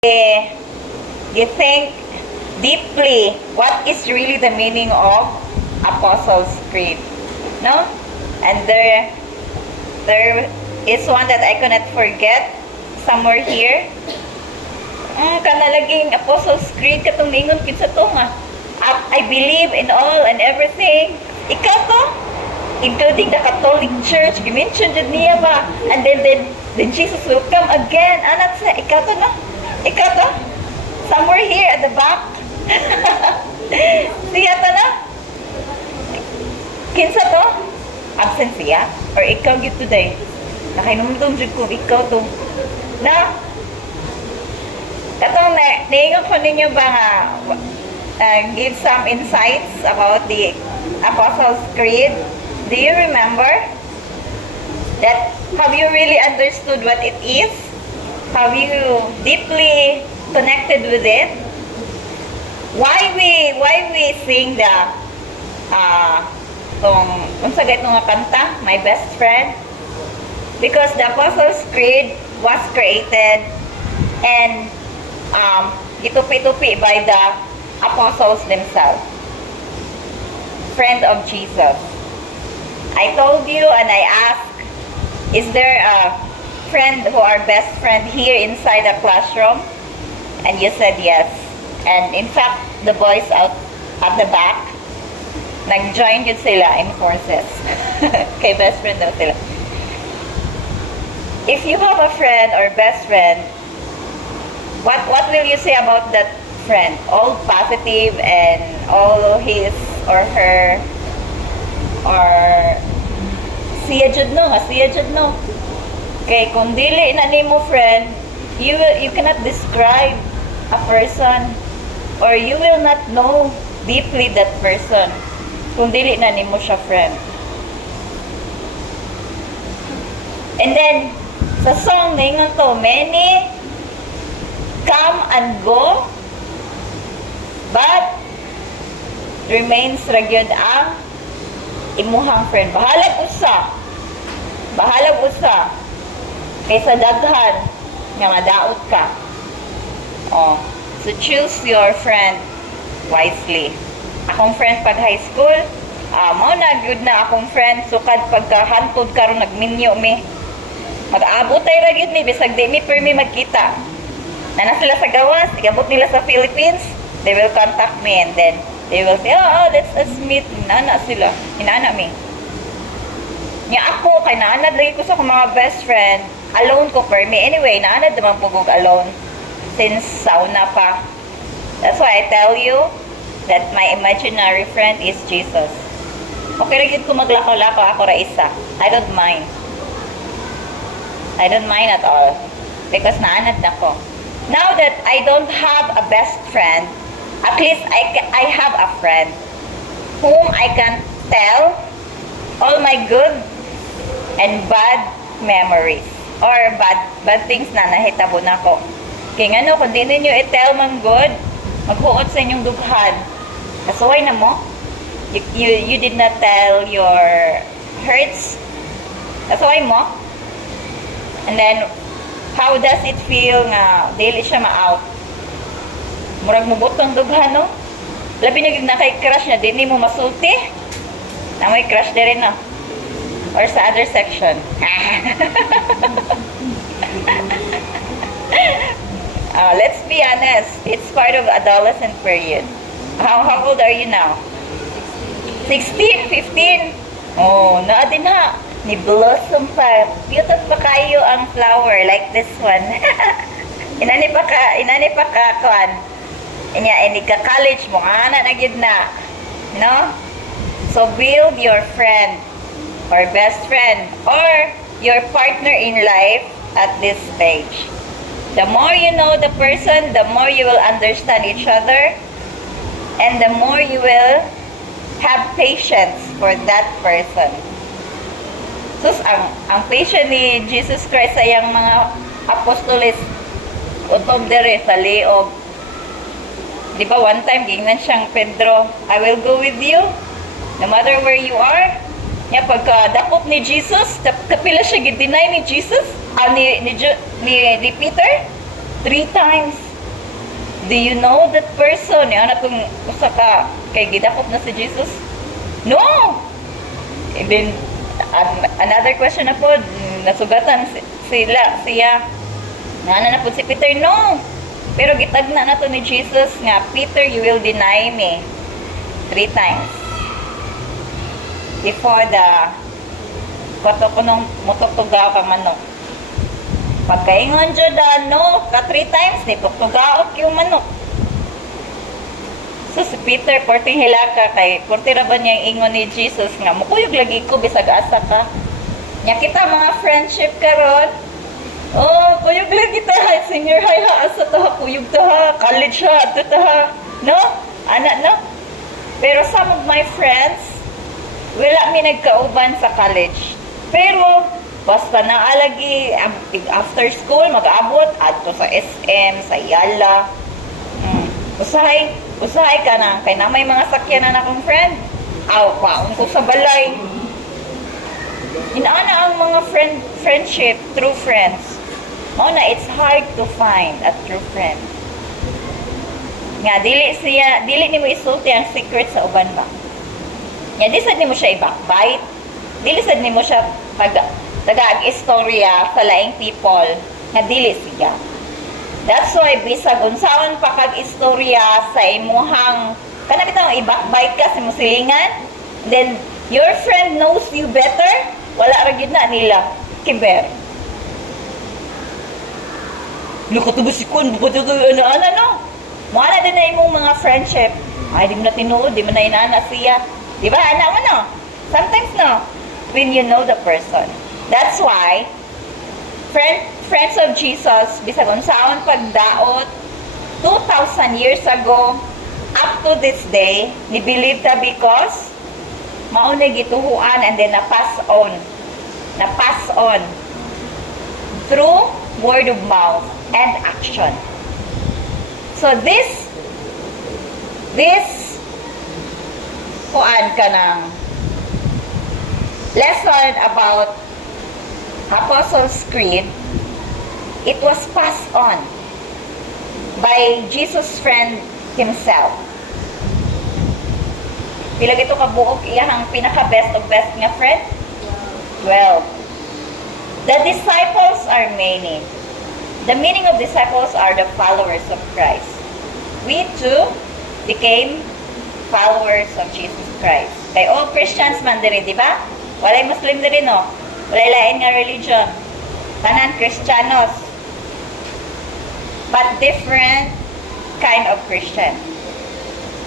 you think deeply what is really the meaning of Apostles' Creed, no? And there is one that I cannot forget somewhere here. Kanalaging Apostles' Creed katong ningon kinsa to nga. I believe in all and everything. Ikaw to, including the Catholic Church, gimension dyan niya ba? And then Jesus will come again. Anak sa, ikaw to na? Ikaw to? Somewhere here at the back. Siya to na? Kinsa to? Absent siya? Or ikaw yun today? Nakainumdum dyan ko, ikaw to. Na? Katong naingon ko ninyo ba nga give some insights about the Apostles' Creed. Do you remember that? Have you really understood what it is? Have you deeply connected with it? Why we sing the unsa gayt nga kanta, My Best Friend? Because the Apostles' Creed was created and gitupi-tupi by the apostles themselves, friend of Jesus. I told you and I asked, is there a friend who are best friend here inside the classroom? And you said yes. And in fact, the boys out at the back, nag-join yun sila in forces. Kay best friend daw sila. If you have a friend or best friend, what will you say about that friend? All positive and all his or her or siya jud no, siya jud no. Okay, kung dili na nimo friend, you cannot describe a person or you will not know deeply that person kung dili na nimo siya friend. And then sa song ningon to, many come and go, but remains ragyod ang imuhang friend. Bahalag usa kaysa daghan nga madaot ka. So choose your friend wisely. Akong friend pag high school, mao na gyud na akong friend sukad pagkahantod karon nagminyo mi. Mag-abot tay ra gyud mi bisag di mi permi magkita. Nana sila sa gawas, igabot nila sa Philippines, they will contact me and then they will say, oh, let's meet. Hinana sila. Hinana mi. Nga ako, kay naanad lagi ko sa akong mga best friend, alone ko per me. Anyway, naanad naman pugog alone since sauna pa. That's why I tell you that my imaginary friend is Jesus. Okay ra gyud ko maglakaw-lakaw ako ra isa. I don't mind. I don't mind at all. Because naanad na ko. Now that I don't have a best friend, at least I have a friend whom I can tell all my good and bad memories or bad things na nahitabo na ko. Kaya nga no, kung di ninyo i-tell man good, maghuot sa inyong dughan. Kasuway na mo. You did not tell your hurts. Kasuway mo. And then, how does it feel nga dili siya ma-out? Murag mo butong dughan, no? Labi na kay crush na, di mo masulti. Na may crush din rin, no? Or sa other section. Let's be honest. It's part of adolescent period. How old are you now? 16? 15? Oh, naa din ha. Ni blossom pa. Cute pa kayo ang flower like this one. Inani pa ka kuan. Ini ka college mo ana na gid na. No? So build your friend or best friend or your partner in life at this stage. The more you know the person, the more you will understand each other and the more you will have patience for that person. Sus, ang patient ni Jesus Christ sa iyang mga apostoles utob dere sa liog. Di ba one time gingnan siyang Pedro, I will go with you no matter where you are. Nya pagka dakop ni Jesus, kapila siya gid-deny ni Jesus, ni Peter 3 times. Do you know that person? Yung anak kong usa ka kay gidakop na si Jesus? No! And then, another question na po, nasugatan siya. Na po si Peter, no! Pero gitagna na to ni Jesus nga, Peter, you will deny me 3 times. Before the kato ko nung mututugaw ka manok. Pagkaingon dyan no, ka 3 times, ni tutugaw yung manok. So si Peter, porting hilaka kay, porting ra ba niya yung ingon ni Jesus nga, mukuyog lagi ko, bisag asa ka. Nya kita mga friendship karon. Oh, kuyog lagi ta, senior high ha, asa ta ha, kuyog ta ha, college ha, ato ta ha. No? Anak no? Pero some of my friends, wala mi nagkauban sa college. Pero, basta naalagi, after school, mag-abot, adto sa SM, sa Yala. Usahay ka na. Kaya na may mga sakyanan akong friend. Paon ko sa balay. Inaana ang mga friendship, true friends. Mauna, it's hard to find a true friend. Nga, dili ni mo isulti ang secret sa uban ba? Nga, di sad ni mo siya i-backbite. Dili sad ni mo siya tagag-istorya sa laing people. Nga, dili siya. That's why, bisag unsaon pa kag-istorya sa imuhang, kana kita i-backbite ka sa musilingan, then, your friend knows you better, wala ra gid na nila. Kiber. Nakatubos si Kun, bukod ka ano, no? Muna din na imong mga friendship. Ay, di mo na tinuod, di mo na inaana siya. Di ba, anak mo, no? Sometimes, no? When you know the person. That's why, friends of Jesus, bisag unsaon pagdaot, 2,000 years ago, up to this day, ni believe ta because, mauna gituhuan and then na-pass on through word of mouth and action. So this kuan ka ng lesson about Apostles' Creed, it was passed on by Jesus' friend himself. Pila gito kabuok iyang pinaka-best of best nga friend? 12. The disciples are many. The meaning of disciples are the followers of Christ. We too became followers of Jesus Christ. Kay all Christians man diri, di ba? Walay Muslim diri, no? Walay lain nga religion. Tanan Kristiyanos. But different kind of Christian.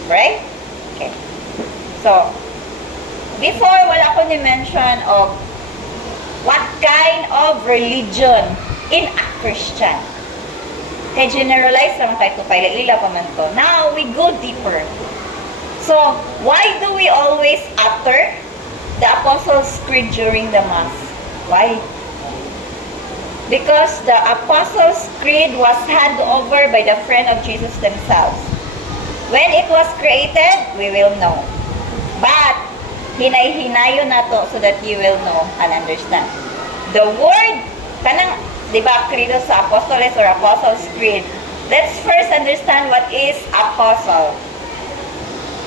Right? Okay. So, before, wala ko ni-mention of what kind of religion in a Christian. Kaya generalize naman kayo ito, paila-ila pa man to. Now, we go deeper. So, why do we always utter the Apostles' Creed during the Mass? Why? Because the Apostles' Creed was handed over by the friend of Jesus themselves. When it was created, we will know. But, hinay-hinayo na to so that you will know and understand. The word, kanang, di ba, credo sa Apostoles or Apostles' Creed, let's first understand what is apostle.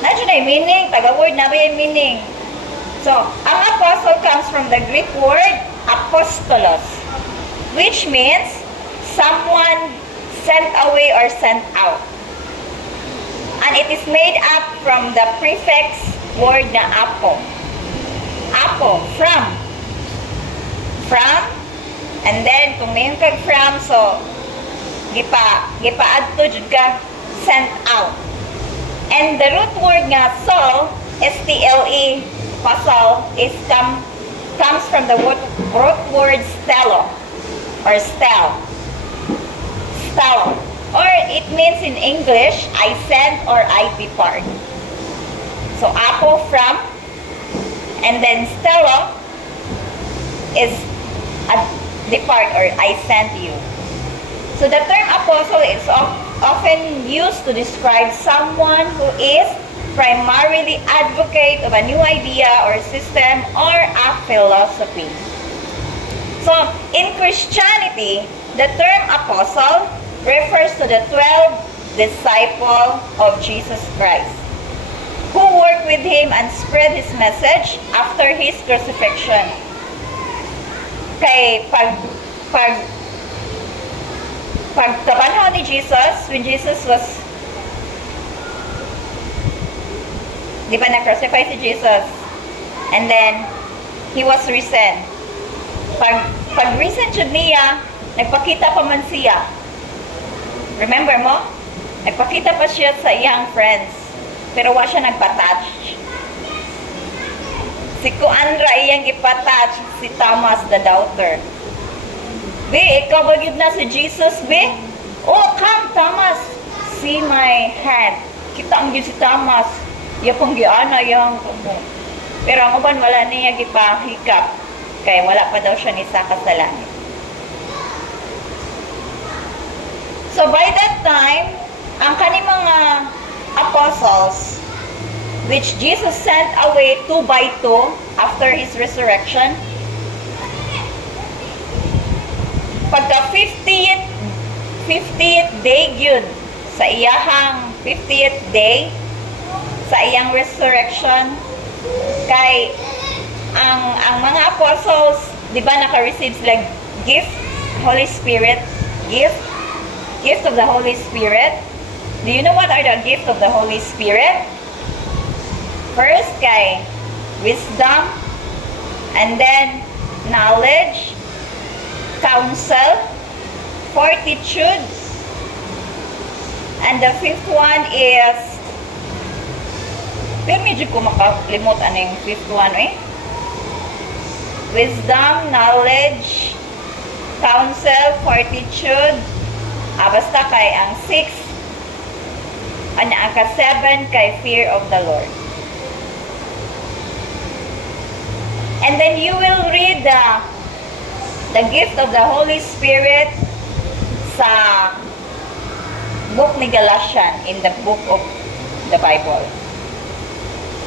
Nandiyo na yung meaning, taga-word na ba yung meaning? So, ang apostle comes from the Greek word apostolos, which means someone sent away or sent out. And it is made up from the prefix word na apo. Apo, from. From, and then, kung may kag from, so, gipaadto jud ka, sent out. And the root word nga, sol, S-T-L-E, apostle, comes from the root word stello, or stel. Stello. Or it means in English, I send or I depart. So, apo, from, and then stello is a depart or I send you. So, the term apostle is often used to describe someone who is primarily advocate of a new idea or system or a philosophy. So, in Christianity, the term apostle refers to the 12 disciple of Jesus Christ, who worked with him and spread his message after his crucifixion. Kay pagkabanhaw ni Jesus, when Jesus was, di ba na-crucify si Jesus, and then he was risen. Pag-risen siya niya, nagpakita pa man siya. Remember mo? Nagpakita pa siya sa iyang friends, pero wa siya nagpa-touch. Si Kuandra iyang ipatouch, si Thomas the doubter. Be, ikaw ba yun na si Jesus, be? Oh, come, Thomas. See my hand. Kita ang yun si Thomas. Iya pong giana yung... Pero ang uban, wala niya gipahikap. Kaya wala pa daw siya ni Saka sa langit. So, by that time, ang kanang mga apostles, which Jesus sent away 2 by 2 after his resurrection, pagka 50th day yun, sa iyahang 50th day, sa iyang resurrection, kay ang mga apostles, di ba naka-receive sila gift, Holy Spirit, gift of the Holy Spirit. Do you know what are the gift of the Holy Spirit? First, kay wisdom, and then knowledge, counsel, fortitude, and the 5th one is, pero medyo ko makalimot ano yung 5th one, eh? Wisdom, knowledge, counsel, fortitude, basta kay ang 6, ang ka-7 kay fear of the Lord. And then you will read the gift of the Holy Spirit sa book ni Galatians, in the book of the Bible.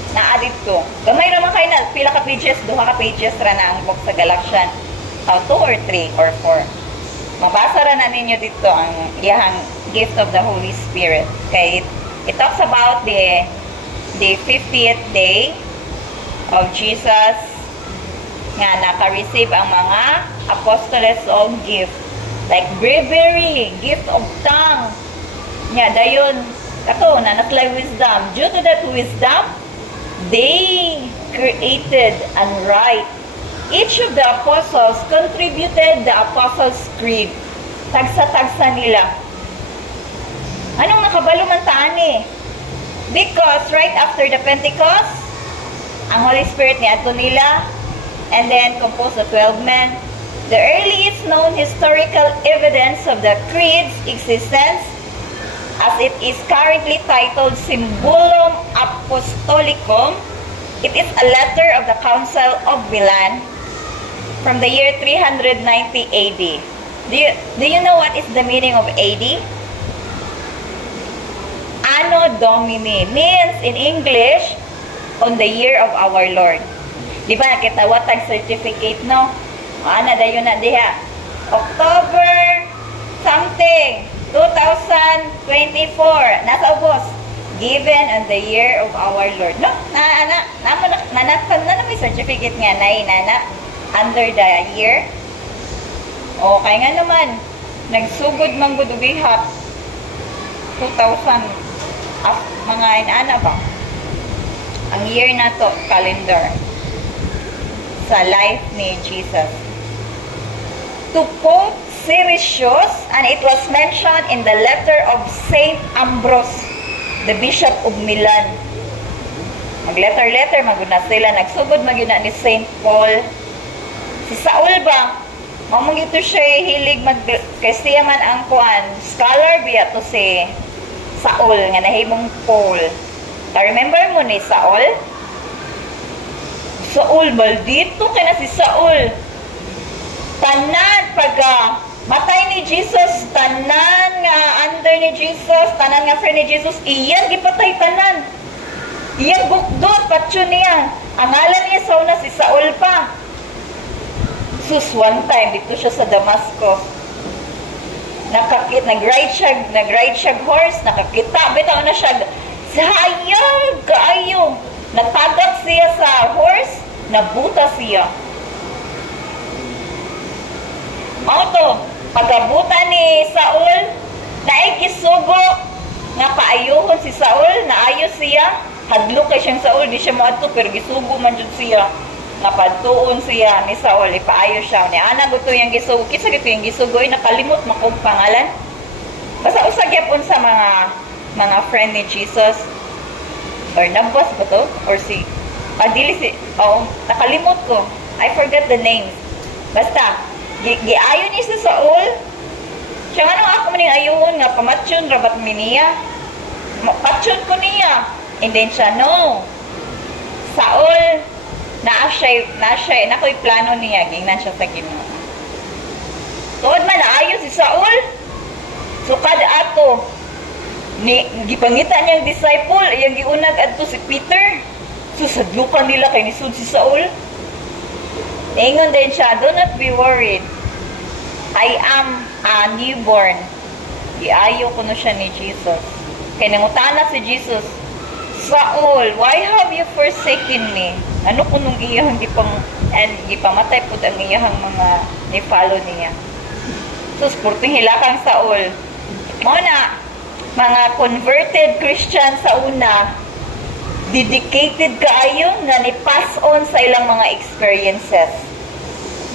Na-added to. Gamay naman kayo na, pila ka pages, 2 ka pages ra na ang book sa Galatians. 2 or 3 or 4. Mabasa ra na ninyo dito ang iyang gift of the Holy Spirit. Okay, it talks about the 50th day of Jesus nga naka-receive ang mga apostoles og gift. Like bravery, gift of tongue. Nga, dayon, kato, nanaklay wisdom. Due to that wisdom, they created and write. Each of the apostles contributed the Apostles' Creed. Tagsa-tagsa nila. Anong nakabalo man taan eh? Because right after the Pentecost, ang Holy Spirit ni ato nila, and then composed the 12 men. The earliest known historical evidence of the Creed's existence, as it is currently titled Symbolum Apostolicum, it is a letter of the Council of Milan from the year 390 AD. Do you know what is the meaning of AD? Anno Domini means in English, on the year of our Lord. Di ba nakitawat tag certificate, no? Ana dayon na diha. October something 2024 nasa August, given on the year of our Lord. No, na may certificate nga na under the year. O kay nga naman nagsugod man gud ubihat 2000 mga inaana ba ang year na to calendar sa life ni Jesus. To quote Siricius, and it was mentioned in the letter of Saint Ambrose, the Bishop of Milan. Mag-letter maguna sila, nagsugod magyuna ni Saint Paul. Si Saul ba, mamang ito siya hilig kay siya man ang kuan, scholar biya to si Saul, nga nahimong Paul. Remember mo ni Saul? Saul, maldito ka na si Saul. Tanan, pagka matay ni Jesus, tanan nga under ni Jesus, tanan nga friend ni Jesus, iyan gipatay tanan. Iyan bukdot, patyo niya. Ang ngalan niya sa una, si Saul pa. Sus, one time, dito siya sa Damascus. nag-ride siya horse, nakakita, bitaw na siya, sayang, kaayo. Natagak siya sa horse, nabuta siya. Auto, pagabuta ni Saul, naigisugo, nga paayuhon si Saul, naayo siya, hadlo kay siyang Saul, di siya maadto, pero gisugo man jud siya. Napadtuon siya ni Saul, ipaayo siya. Ni ana gusto yung gisugo. Kisa gito yung gisugo, nakalimot makog pangalan. Basta usagyapon sa mga friend ni Jesus. Barnabas ba to? Or si, nakalimot ko. I forgot the names. Basta, giayo ni si Saul. Siya nga nung ako maning ayun nga, pamatsyon, rabat miniya. Patsyon ko niya. And then siya, no. Saul, nakoy plano niya, gingnan siya sa Ginoo. Tuod man, naayo si Saul. Sukad ato. Gipangita niyang disciple, yung giunag adto si Peter. Sadlukan nila kay nisud si Saul. Ingon din siya, do not be worried. I am a newborn. Giayo ko no siya ni Jesus. Kaya nangutana si Jesus, Saul, why have you forsaken me? Ano kung nung iyahang gipamatay po ang iyahang mga ni-follow niya. So, sporting hilakang Saul. Muna, mga converted Christian sa una, dedicated kaayo nga ni-pass on sa ilang mga experiences.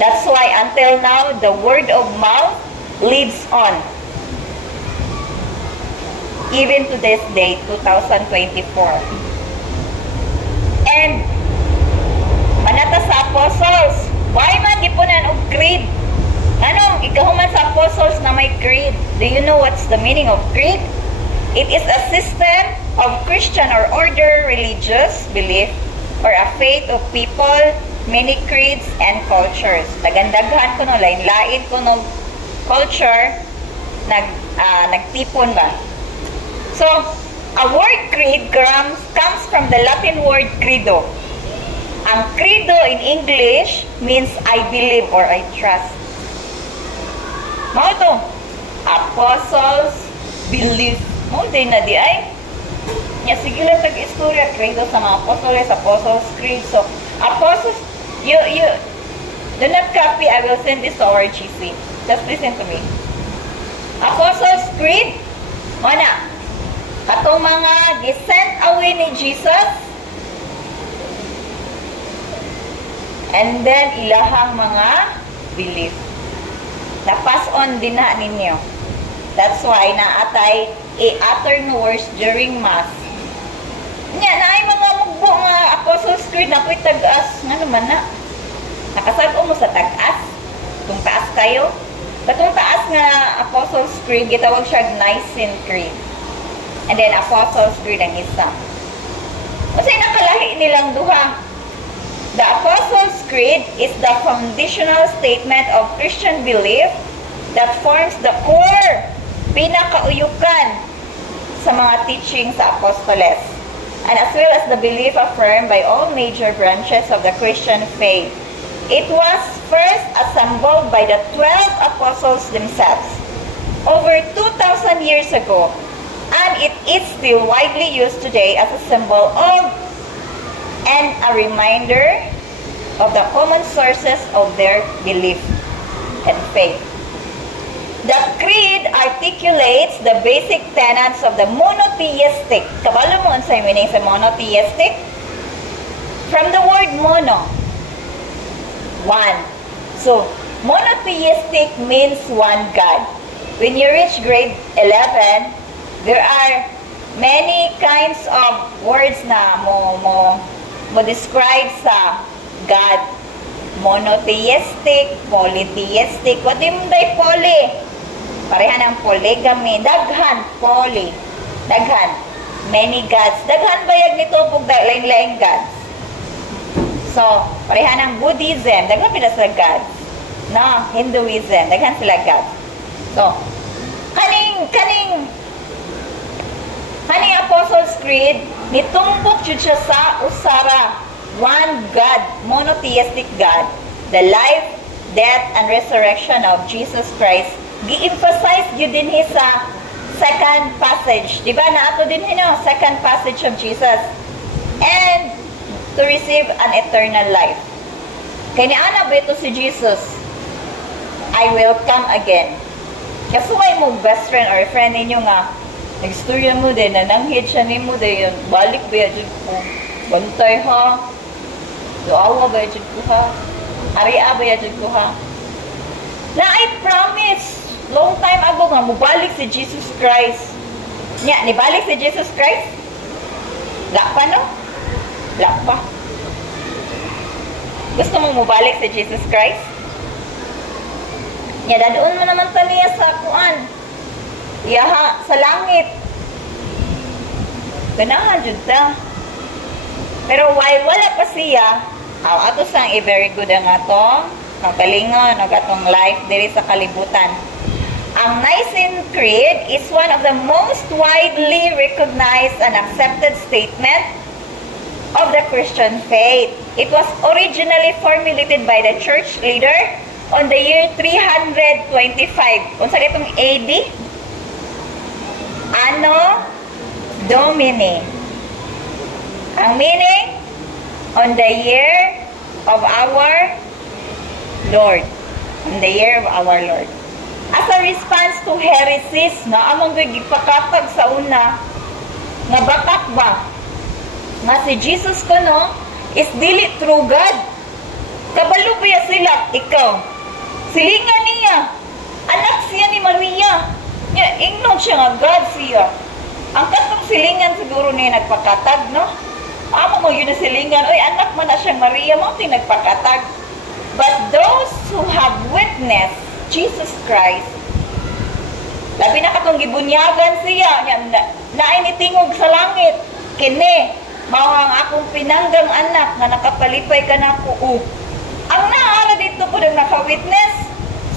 That's why until now, the word of mouth lives on. Even to this day, 2024. And, manata sa apostles, why man gipunan og creed? Anong ikahuman sa apostles na may creed? Do you know what's the meaning of creed? It is a system of Christian or order religious belief or a faith of people, many creeds and cultures. Dagandaghan ko no, lain-lain ko no culture, nagtipon ba? So, a word creed comes from the Latin word credo. Ang credo in English means I believe or I trust. Mao to, apostles believe. Mao din na di ay. Ya sige lang tag-istorya credo sa mga apostles creed. So, apostles, you do not copy. I will send this to our GC. Just listen to me. Apostles creed, mana? Katong mga sent away ni Jesus, and then ilahang mga belief. Na-pass on din na ninyo. That's why naatay utter words during Mass. Nya, naay mga mugbo nga Apostles' Creed na ko'y tag-as. Nga naman na. Nakasag-o mo sa tag-as. Itong taas kayo. Katong taas nga Apostles' Creed, gitawag siya Nicene Creed. And then Apostles' Creed ang isa. Kasi nakalahi nilang duha. The Apostles' Creed is the foundational statement of Christian belief that forms the core, pinakauyukan sa mga teachings sa Apostoles, and as well as the belief affirmed by all major branches of the Christian faith. It was first assembled by the 12 apostles themselves over 2,000 years ago, and it is still widely used today as a symbol of and a reminder of the common sources of their belief and faith. The creed articulates the basic tenets of the monotheistic. Kabalo mo ang meaning sa monotheistic? From the word mono, one. So, monotheistic means one God. When you reach grade 11, there are many kinds of words na mo describe sa God. Monotheistic, polytheistic. What do you mean by poly? Pareha ng polygamy. Daghan, poly. Daghan. Many gods. Daghan bayag nito pag lain-lain gods. So, pareha ng Buddhism. Daghan sila sa gods. No, Hinduism. Daghan sila gods. So, kaning Apostles' Creed, nitumbok jud siya sa usara. One God, monotheistic God, the life, death, and resurrection of Jesus Christ gi-emphasize yun din sa second passage. Diba? Na ato din second passage of Jesus. And to receive an eternal life. Kaya ni Ana ba ito si Jesus? I will come again. Kasuway mo best friend or friend ninyo nga, nagstorya mo din, nananghid siya ni mo din, balik ba yun ko? Bantay ha? Doawa ba yun ko ha? Aria ba yun ko ha? Na I promise, long time ago nga, mubalik si Jesus Christ. Nya, nibalik si Jesus Christ? La pa no? La pa. Gusto mong mubalik si Jesus Christ? Nya, dadoon mo naman taniya sa kuan. Iyaha, sa langit. Ganahan jud ta. Pero while wala pa siya, ato sang very good ang atong kagalingon, ang atong life diri sa kalibutan. Ang Nicene Creed is one of the most widely recognized and accepted statement of the Christian faith. It was originally formulated by the church leader on the year 325. Unsa itong AD? Anno Domini. Ang meaning, on the year of our Lord. On the year of our Lord. As a response to heresies, na among gipakatag sa una, nga batak ba? Nga si Jesus ko is dili true God. Kabalo ba sila? Ikaw. Silingan niya. Anak siya ni Maria. Ingnon siya nga God siya. Ang katong silingan siguro niya nagpakatag, no? Amo mo yun na silingan. Oy, anak man na siyang Maria mo, nagpakatag. But those who have witnessed Jesus Christ, labi na katong gibunyagan siya, nainitingog sa langit, kini, mao ang akong pinanggang anak na nakapalipay ka na ko. Ang naara dito po ng naka-witness.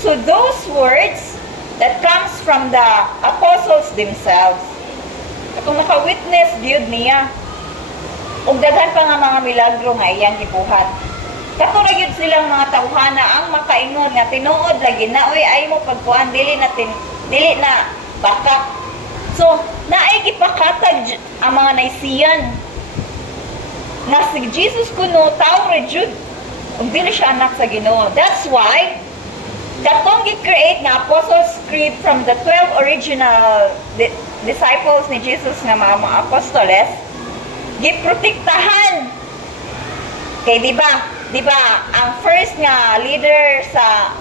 So those words that comes from the apostles themselves. Katong naka-witness, diod niya. Ug daghan pa nga mga milagro nga iyang gibuhat. Katulad yun silang mga tawhana ang makaingon nga tinuod lagi na, oy, ay mo pagkuhan, dili na bakak. So, naay gipakatag ang mga naisiyan nga si Jesus kuno tao rejud ug dili siya anak sa Ginoo. That's why katong gi-create nga Apostles' Creed from the 12 original disciples ni Jesus nga mga apostoles, giprotektahan. Kay di ba ang first nga leader sa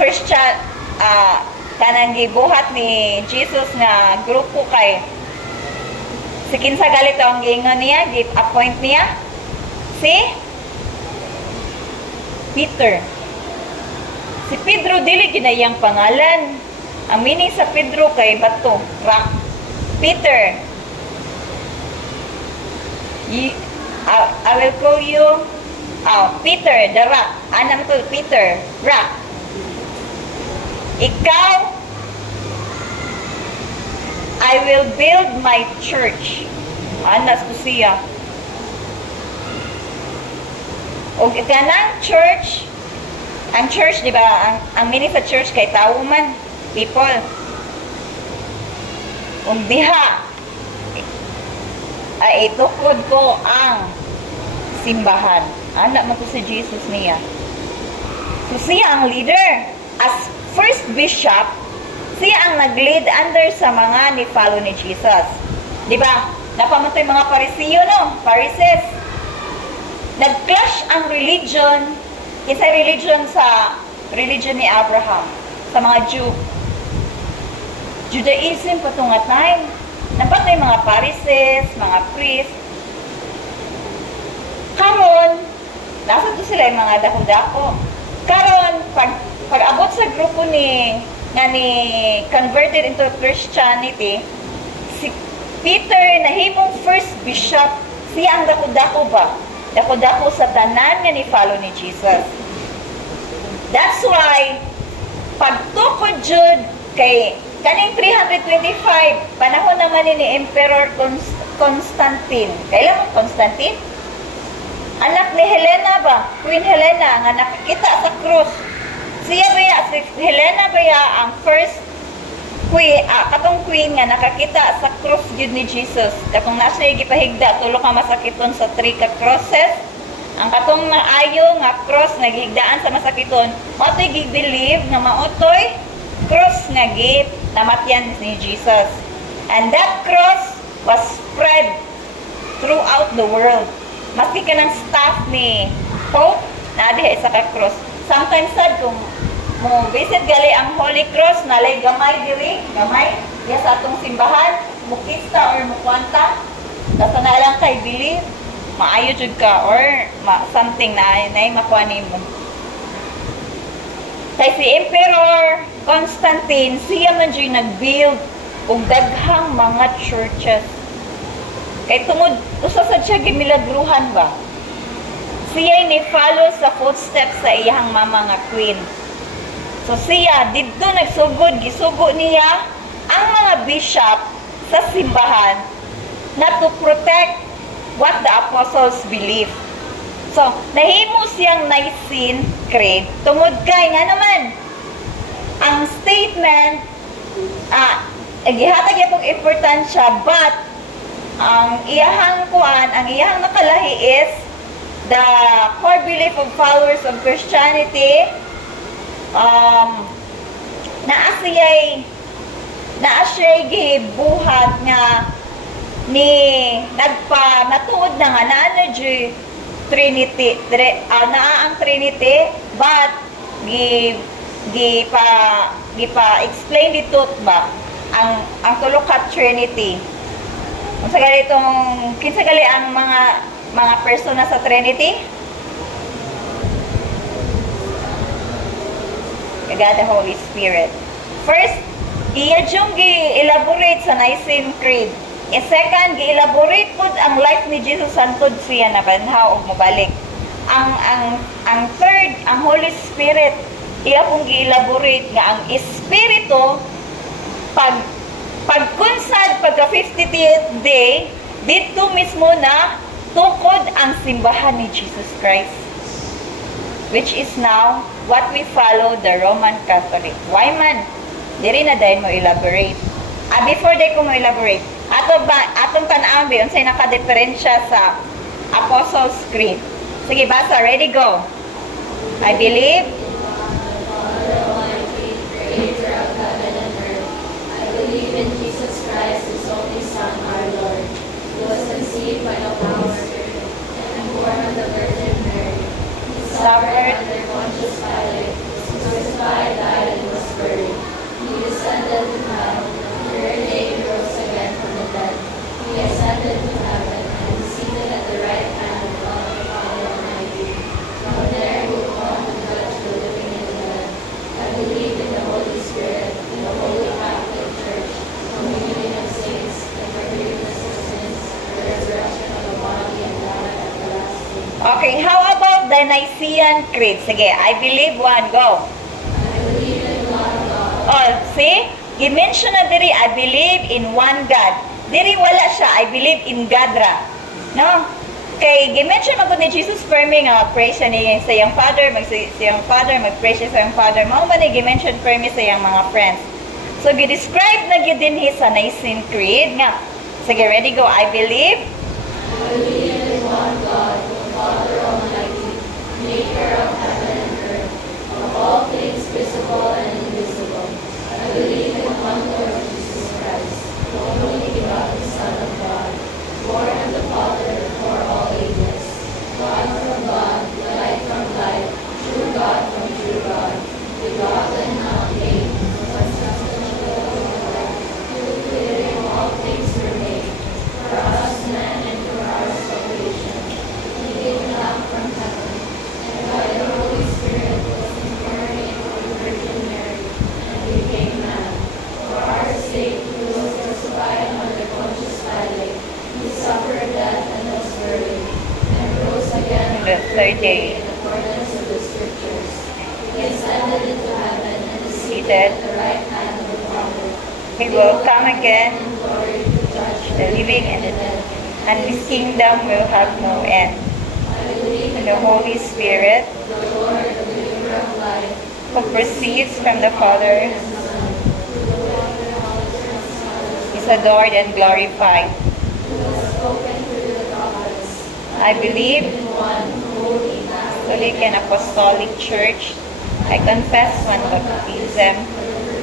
Christian kanang gibuhat ni Jesus nga grupo kay si kinsa galit ang giingon niya, gi-appoint niya si Peter. Si Pedro dili ginayang pangalan. Ang meaning sa Pedro kay bato, rock. Peter. I will call you Peter, the rock. Anam ko Peter, rock. Ikaw, I will build my church. Anas ko siya. O kanang church, ang church, di ba, ang meaning sa church kay tao man, people. Kung diha, ay itukod ko ang simbahan. Anak mo ko si Jesus niya. So siya ang leader. As first bishop, siya ang nag-lead under sa mga ni-follow ni Jesus. Di ba? Napamatay mga Parisiyo, no? Pharisees. Nag-clash ang religion, isa religion sa religion ni Abraham, sa mga Jew. Judaism patungat time. Napatay mga Pharisees, mga priests. Karon, nasa to sila yung mga dako-dako. Karon, pag-abot sa grupo ni converted into Christianity, si Peter nahimong first bishop, siya ang dako-dako ba? Dako-dako sa tanan nga ni-follow ni Jesus. That's why, pagtukod jud kay kaning 325, panahon naman ni Emperor Constantine. Kailan mo Constantine? Anak ni Helena ba? Queen Helena nga nakikita sa krus. Siya baya, si Helena baya ang first queen, katong queen nga nakakita sa cross yun ni Jesus. Katong nasa gipahigda, tulo ka masakiton sa 3 ka crosses. Ang katong naayo nga cross naghigdaan sa masakiton, matoy gi-believe nga maotoy cross nga namatyan ni Jesus. And that cross was spread throughout the world. Maski ka ng staff ni Pope, na diha isa ka cross. Sometimes sad kung mo visit gali ang Holy Cross, nalay gamay diri, gamay, diya sa atong simbahan, mukista or mukwanta, basta na lang kay believe, maayo jud ka or something na makuha nimo. Kay si Emperor Constantine, siya man jud nag-build og daghang mga churches. Kay tungod usa sad siya gimilagruhan ba. Siya ni follow sa footsteps sa iyang mama nga queen. So siya didto nagsugod, gisugo niya ang mga bishop sa simbahan na to protect what the apostles believe. So, nahimo siyang Nicene Creed. Tungod kay nga naman, ang statement, gihatag yung importansya, but, ang iyahang kuan, ang iyahang nakalahi is, the core belief of followers of Christianity, naa siya'y gibuhat nga, nagpa-matuod na nga, na Trinity, naa ang Trinity, but gipa-explain dito ba ang tulo ka Trinity. Unsa gali itong kinsa gali ang mga persona sa Trinity? God the Holy Spirit. First, iya jung gi-elaborate sa Nicene Creed. Second, gi-elaborate po ang life ni Jesus santod siya na banhaw o mabalik. Ang third, ang Holy Spirit, iya pong gi-elaborate nga ang Espiritu, pagkunsad, pagka 50th day, dito mismo na tukod ang simbahan ni Jesus Christ. Which is now what we follow the Roman Catholic. Why man? Diri na dahil mo elaborate. Before day ko mo elaborate, atong tanawon ba yun sa'y nakadeferensya sa Apostles' Creed. Sige, basa. Ready, go. I believe in Jesus Christ, His only Son, our Lord, who was conceived by the Holy Spirit and born of the Virgin Mary. He suffered under Pontius Pilate, was crucified, died, and was buried. He descended to hell. The third day He rose again from the dead. He ascended to heaven and is seated at the right hand of God the Father Almighty. From there He will come to judge the living and the dead. I believe in the Holy Spirit, in the Holy Catholic Church, communion of saints, the forgiveness of sins, the resurrection of the body, and life everlasting. Okay, how about the Nicene Creed? Sige, I believe one, go. I believe in one God. Oh, see? I-mention na diri, I believe in one God. Diri wala siya, I believe in God ra. No? Kay, i-mention mo ni Jesus permi nga, praise siya ni sa iyang Father, mag-praise siya sa iyang Father. Mao man ni i-mention permi sa iyang mga friends. So, gi-describe na din sa Nicene Creed nga. Sige, ready, go. I believe. I believe in one God, the Father Almighty, maker of heaven and earth, of all things visible and invisible. I believe in one Lord Jesus Christ, the only begotten Son of God, born of the Father before all ages, God from God, light from light, true God from true God, begotten, not made, substantial, through whom all things were made, for us men and for our salvation. He came down from heaven, and by the Holy Spirit was incarnate of the Virgin Mary, and became man. For our sake, He was crucified under Pontius Pilate. He suffered death and was buried, and rose again on The third day. in accordance with the Scriptures. He ascended into heaven and is seated Seated. at the right hand of the Father. He will come again, in glory to judge the living and the dead, and His kingdom will have no end. I believe In the Holy Spirit, the Lord, the giver of life, who proceeds from the Father, is adored and glorified. I believe in one holy Catholic and Apostolic Church. I confess one baptism,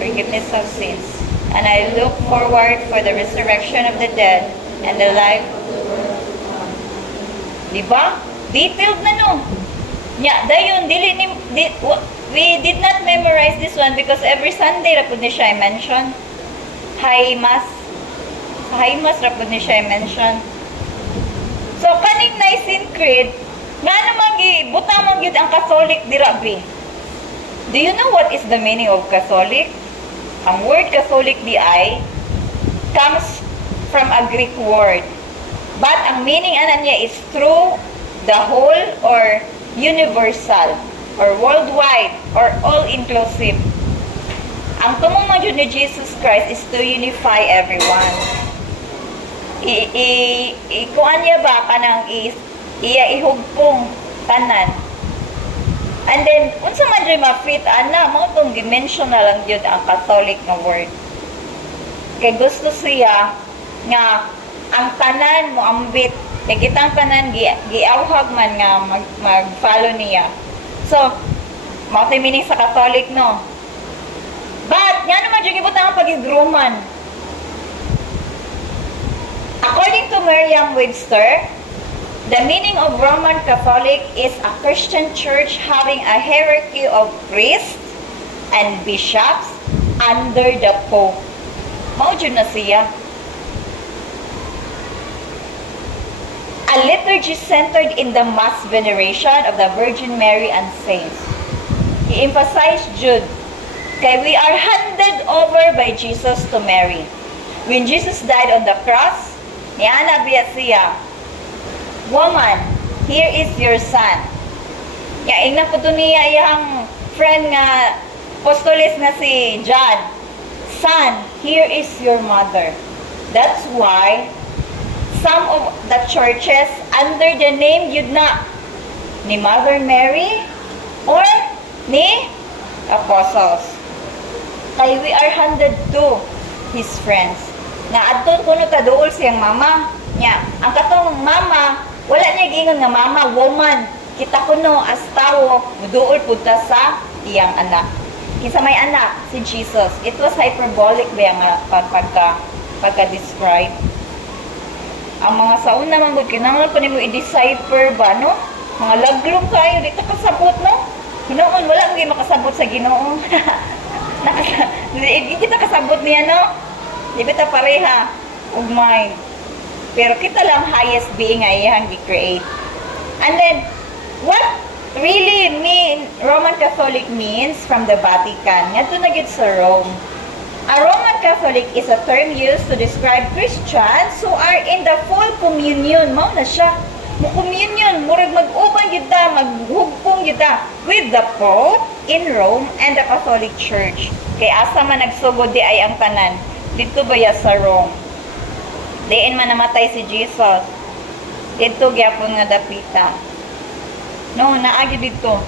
forgiveness of sins, and I look forward for the resurrection of the dead and the life of the world to come. Diba? Detailed na no. Nya, dayon we did not memorize this one because every Sunday rapod ni siya i-mention. High Mass rapod ni siya i-mention. So kaning Nicene Creed, nga naman butang man gyud ang Catholic dirabi. Do you know what is the meaning of Catholic? Ang word Catholic di ay comes from a Greek word. But ang meaning ana niya is through the whole or universal or worldwide or all-inclusive. Ang tumong man ni Jesus Christ is to unify everyone. Kuan niya ba kanang ihugpong tanan. And then unsa man jud ma-fit ana mao tong dimension na lang jud ang Catholic nga word. Kay gusto siya nga ang tanan mo ambit kay kitang tanan giawhag man nga mag-follow niya. So mao tay meaning sa Catholic no. But nga naman jud gibutang ang pagigruman. According to Merriam-Webster, the meaning of Roman Catholic is a Christian church having a hierarchy of priests and bishops under the Pope. Mao jud na siya. A liturgy centered in the mass veneration of the Virgin Mary and saints. He emphasized jud kay we are handed over by Jesus to Mary. When Jesus died on the cross, niana biya siya, "Woman, here is your son." Ya ingna po niya iyang friend nga apostoles nga si John. "Son, here is your mother." That's why some of the churches under the name yun na ni Mother Mary or ni apostles. Kay we are handed to his friends. Nga adto kuno ta duol siyang mama nya. Ang katong mama wala niya giingon nga mama, woman. Kita kuno as tawo muduol pud ta sa iyang anak. Kinsa may anak si Jesus. It was hyperbolic ba nga pagka-describe. Ang mga sauna man gud kinahanglan pa nimo i-decipher ba no? Mga laglong kayo dito kasabot no? Hinoon wala mo makasabot sa Ginoo. Di kita kasabot niya no? Di ba ta pareha ug mind. Pero kita lang highest being nga iyang gi-create. And then what really Roman Catholic means from the Vatican? Ngadto na gyud sa Rome. A Roman Catholic is a term used to describe Christians who are in the full communion. Mao na siya. Mo communion, murag mag-uban gyud ta, maghugpong gyud ta with the Pope in Rome and the Catholic Church. Kay asa man nagsugod di ay ang tanan dito baya sa Rome. Diin man namatay si Jesus. Dito gyapon nga dapita. No, naagi dito.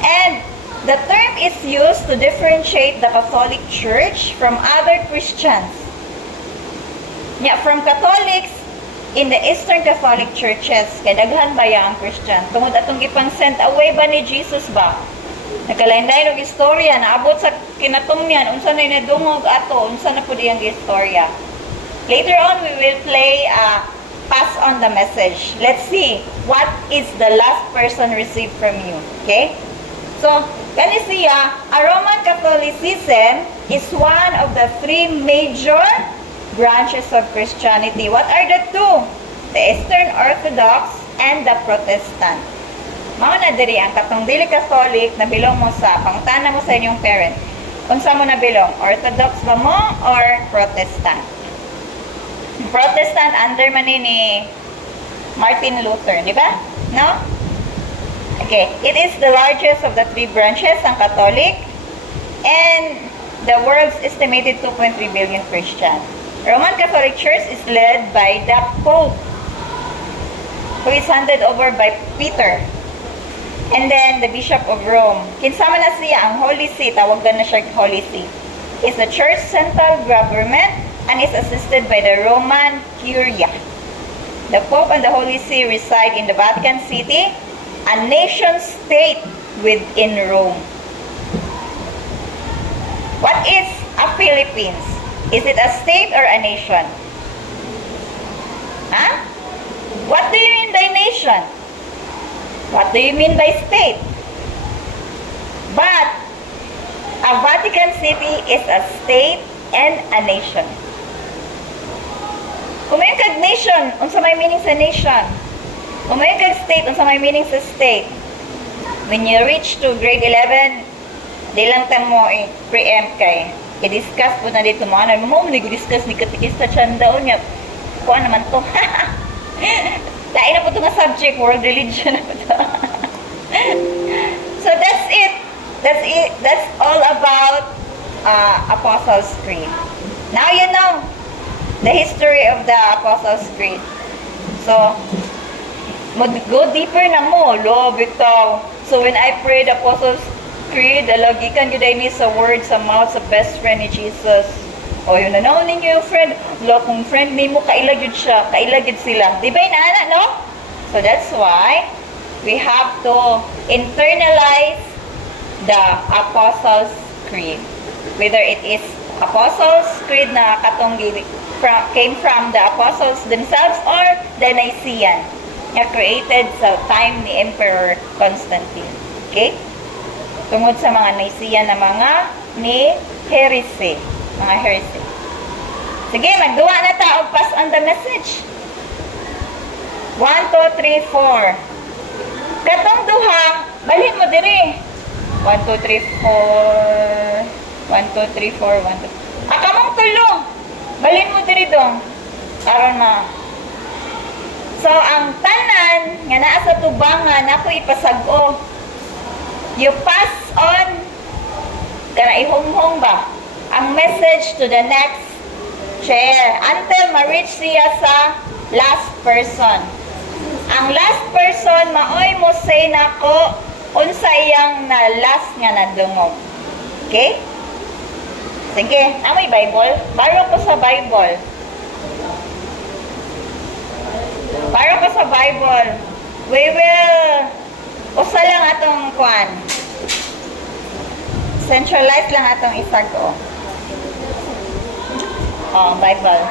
And the term is used to differentiate the Catholic Church from other Christians. Yeah, from Catholics in the Eastern Catholic churches, kay daghan ba ang Christian? Tungod atong gipang-sent away ba ni Jesus ba? Nagkalain-lain og istorya, naabot sa kinatumyan, unsa na inadungog ato, unsa na pud iyang istorya. Later on, we will play pass on the message. Let's see, what is the last person received from you? Okay? So, kani siya, a Roman Catholicism is one of the three major branches of Christianity. What are the two? The Eastern Orthodox and the Protestant. Mao na diri ang katong dili Catholic na bilong mo sa pangutana mo sa inyong parent. Unsa mo na bilong? Orthodox ba mo or Protestant? Protestant under man ni Martin Luther, di ba? No? Okay, it is the largest of the three branches, ang Catholic, and the world's estimated 2.3 billion Christian. Roman Catholic Church is led by the Pope, who is handed over by Peter. And then, the Bishop of Rome. Kinsama na siya, ang Holy See, tawag na siya Holy See, is the church central government and is assisted by the Roman Curia. The Pope and the Holy See reside in the Vatican City, a nation-state within Rome. What is a Philippines? Is it a state or a nation? Huh? What do you mean by nation? What do you mean by state? But a Vatican City is a state and a nation. Kung may kag nation, unsa may meaning sa nation? Kung may kag state, unsa may meaning sa state? When you reach to grade 11, di lang ta mo i-preempt kay. I-discuss po na dito mga mo discuss ni katikista chanda niya. Kuha naman to. Lain na po ito nga subject, world religion na po ito. So that's it. That's it. That's all about Apostles' Creed. Now you know the history of the Apostles' Creed. So, go deeper na mo, lo, bitaw. So when I pray the Apostles' Creed, alagikan yun ay sa words sa mouth sa best friend ni Jesus. O yun na naon ninyo yung friend. Lo, kung friend ni mo, kailag yun siya. Kailag yun sila. Di ba inaana, no? So that's why we have to internalize the Apostles' Creed. Whether it is Apostles' Creed na katong came from the Apostles themselves or the Nicene na created sa time ni Emperor Constantine. Okay? Tungod sa mga Nicene na mga ni heresy. Mga heresy. Sige, magduwa na ta og pass on the message. 1, 2, 3, 4. Katong duha, balhin mo diri. 1, 2, 3, 4. 1, 2, 3, 4. 1, 2. Akamong tulo. Balhin mo diri dong. Aron na. So, ang tanan nga naa sa tubangan ako ipasag-o. You pass on kana ihumhong ba ang message to the next chair until ma-reach siya sa last person. Ang last person maoy mo say nako unsa iyang na last nga nadungog. Okay? Sige, amoy Bible. Baro ko sa Bible. Baro ko sa Bible. We will usa lang atong kwan. Centralize lang atong isag-o. Oh, Bible.